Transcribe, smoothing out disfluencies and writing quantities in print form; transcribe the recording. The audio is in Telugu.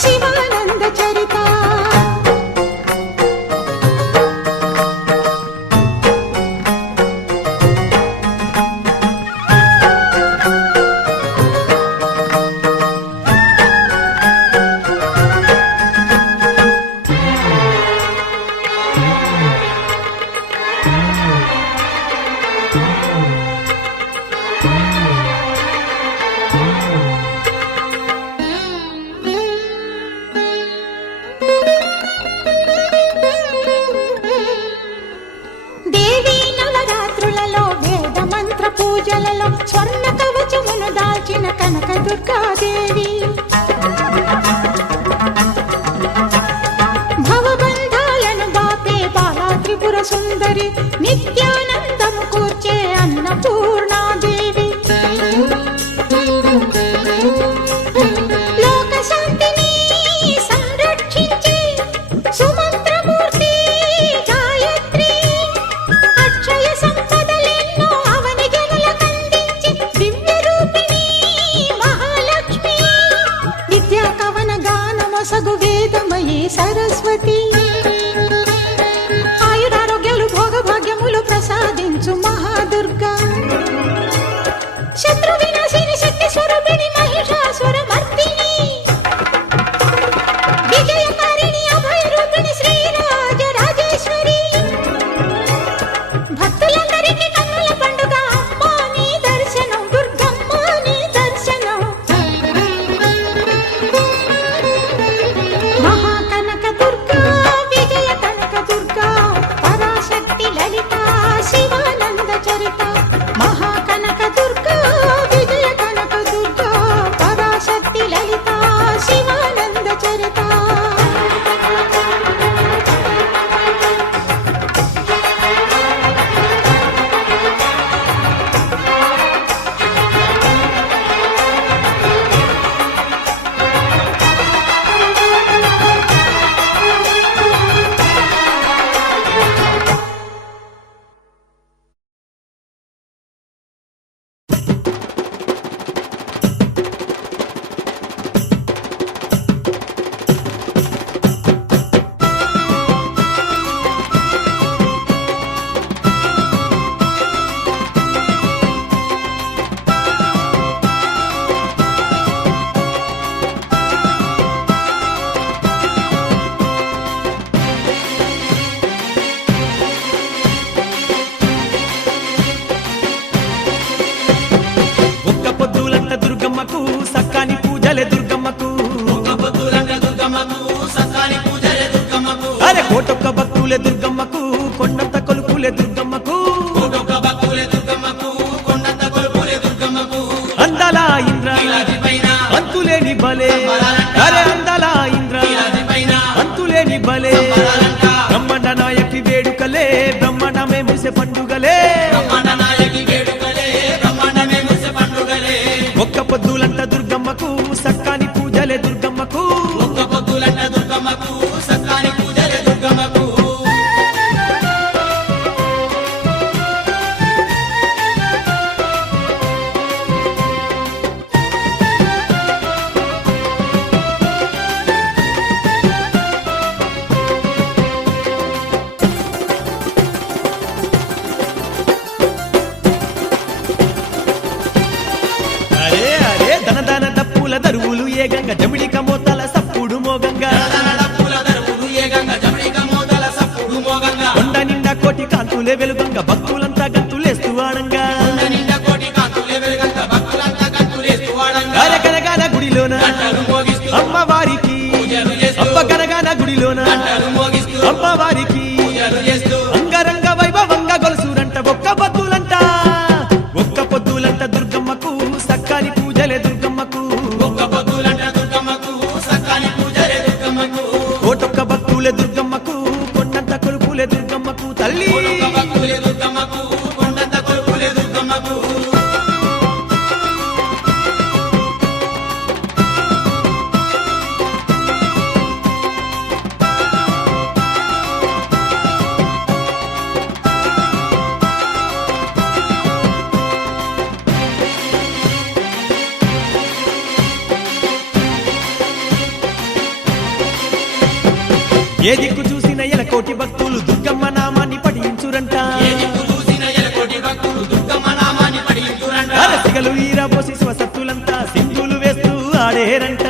శివానంద చరిత పూజలలో స్వర్ణ కవచమును దాల్చిన కనక దుర్గాదేవి భవబంధాలను బాపే బాలా త్రిపుర సుందరి నిత్యానందము కూర్చే అన్నపూర్ణాదేవి లోక శాంతిని సంరక్షించే సుమంత్రమూర్తి గాయత్రి అక్షయ సంపదలెన్నో అవని జనులకందించి దివ్య రూపిణి మహాలక్ష్మి విద్యా కవన గానమొసగు వేదమయీ సరస్వతి ఆయురారోగ్యాలు భోగభాగ్యములు ప్రసాదించు మహాదుర్గా శత్రు వినాశిని శక్తి స్వరూపిణి మహిషాసుర మర్దిని విజయకారిణి అభయ రూపిణి శ్రీరాజ రాజేశ్వరి భక్తులందరికీ కన్నుల పండుగ అమ్మా నీ దర్శనం దుర్గమ్మ నీ దర్శనం మహాకనక దుర్గా విజయ కనక దుర్గా పరాశక్తి లలిత శివానంద చరిత మహాకనక దుర్గా విజయ కనక దుర్గా పరాశక్తి లలిత శివానంద చరిత సక్కాని పూజలే దుర్గమ్మకు అరే కోటొక్క భక్తులే దుర్గమ్మకు కొండంత కొలుపులే దుర్గమ్మకు అందాల ఇంద్ర అంతులేని బలే అరే అందాల ఇంద్ర అంతులేని బలే బ్రహ్మాండ నాయకి వేడుకలే బ్రహ్మాండమే ముసె పండుగలే ఒక్క పొద్దులంట దుర్గమ్మకు సక్కాని పూజలే దుర్గమ్మకు సక్కాని పూజలే దుర్గమ్మకు దరువులు ఏ గంగ జమిడిక మోతల సప్పుడు మోగంగా కొండ నిండా కోటి కాంతులే వెలుగంగా భక్తులంతా గంతులేస్తూ ఆడంగా కనగాన గుడిలోన అమ్మవారికి అమ్మ కనగాన గుడిలోన అమ్మవారికి అంగరంగ వైభవంగా గొలుసురంట ఒక్క పొద్దులంట దుర్గమ్మకు సక్కాని పూజలే దుర్గమ్మకు కోటొక్క భక్తులే దుర్గమ్మకు కొండంత కొలుపులే దుర్గమ్మకు తల్లి ఏ దిక్కు చూసిన ఎలకోటి భక్తులు దుర్గమ్మ నామాన్ని పఠించురంట ఏ దిక్కు చూసిన ఎలకోటి భక్తులు దుర్గమ్మ నామాన్ని పఠించురంట అరసిగలు ఈరబోసి స్వసత్తులంతా సింధులు వేస్తూ ఆడేరంట